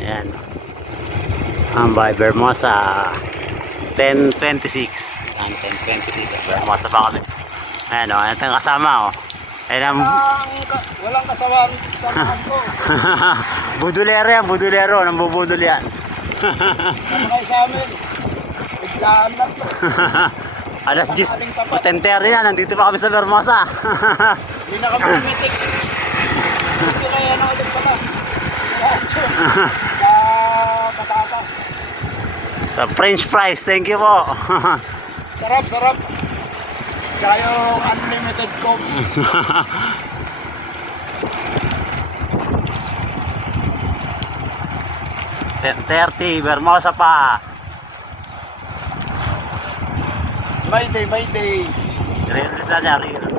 Ayan. Ang by Vermosa 1026. Ayan, 1026. Vermosa pa kami. Ayan o, ito yung kasama o. Ayan ang Walang kasawang samahan ko. budulero yan, budulero. Nambubudol yan. Sama kayo sa amin. Biglaan lang to. Alas 10, 10:30 yan, nandito pa kami sa Vermosa. Hindi na kami namitik. Ito kaya na ulit pala. Sa patata. Sa French fries, thank you po. Sarap, sarap. Tsaka yung unlimited coke. 10:30, Vermosa pa. May day, may day. Release na niya, release.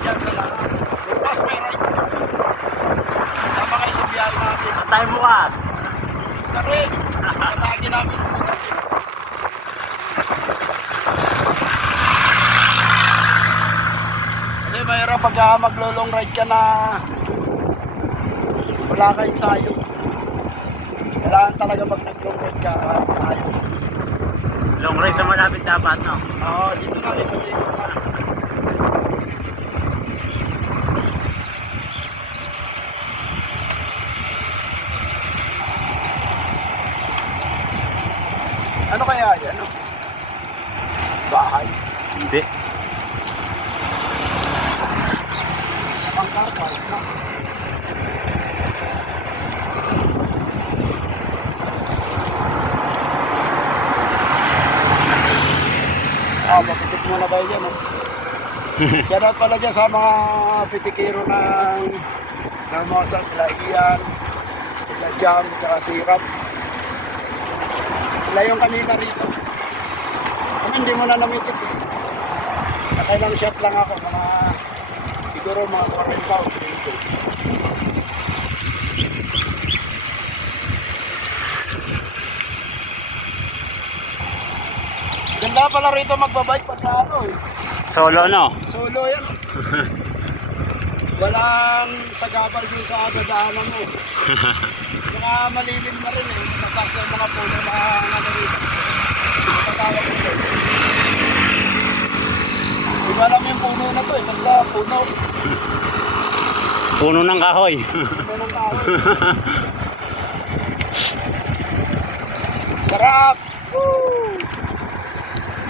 Yan sa lahat. Bukas may rides ka. Sama kayo sa biyahe natin. Saan tayo bukas? Sa rin. Katagi namin. Kasi mayroon pag maglo-long ride ka na wala kayong sayo. Kailangan talaga pag nag-long ride ka, sayo. Long ride sa malapit dapat, no? Oo, dito na rin. Dito na. Ano kaya yan? Bahay. Hindi. Pangkar, parang na. Papitik muna tayo dyan. Shoutout pala dyan sa mga pitikero ng Vermosa, sila Ian, sila Jam, tsaka si Rap. Sila yung kanina rito. Kami hindi mo na namitik eh. Nakailang shot lang ako, siguro mga 40 pounds dito. Ganda pala rito magbabike pagka ano eh. Solo, no? Solo yan. Walang sagabal dun sa dadaanan mo. Mga malilim na rin eh. Matas yung mga puno na ano rito. Matatawag ito. Di ba alam yung puno na to eh. Basta puno. Puno ng kahoy. Puno ng tao. Sarap! Woo!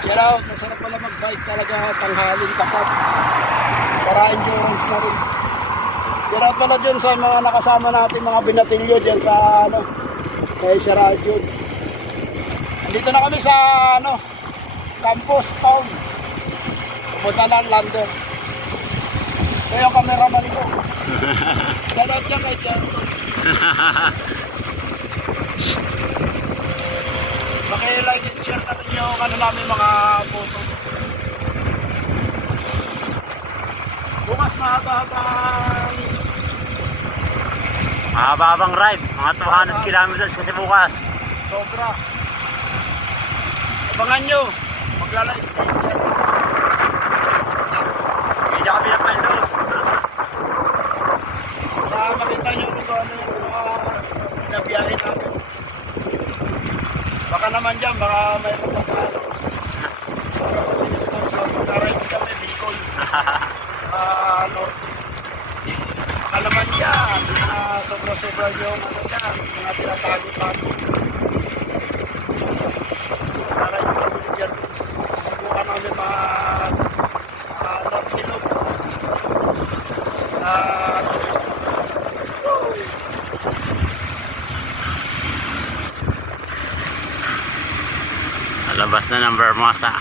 Shout out, masarap pala mag-bike talaga, tanghalin tapat para endurance na rin. Shout out pala dyan sa mga nakasama natin, mga binatilyo dyan sa ano, kay Sharadyo. Andito na kami sa ano, campus town. Pupunta ng London. Ito yung cameraman ko. Shout out dyan kay Jento. Paki-like and share natin yung ano namin mga photos. Bukas Mahaba-habang ride, mga 200 kilometers kasi bukas. sobra. Abangan nyo, magla-live stream yan. Hindi niya kami napanood. Para makita nyo kung ano yung mga pinabiyahe namin. Baka naman dyan, baka mayroon pa sa ano. Para mag-sponsor, magka-rides kami, Bicol. North. Baka naman dyan, sobra-sobra yung ano dyan, mga tinatago-tago. Rides kami dyan, susubukan namin mga North Hilog. Labas na ng Vermosa.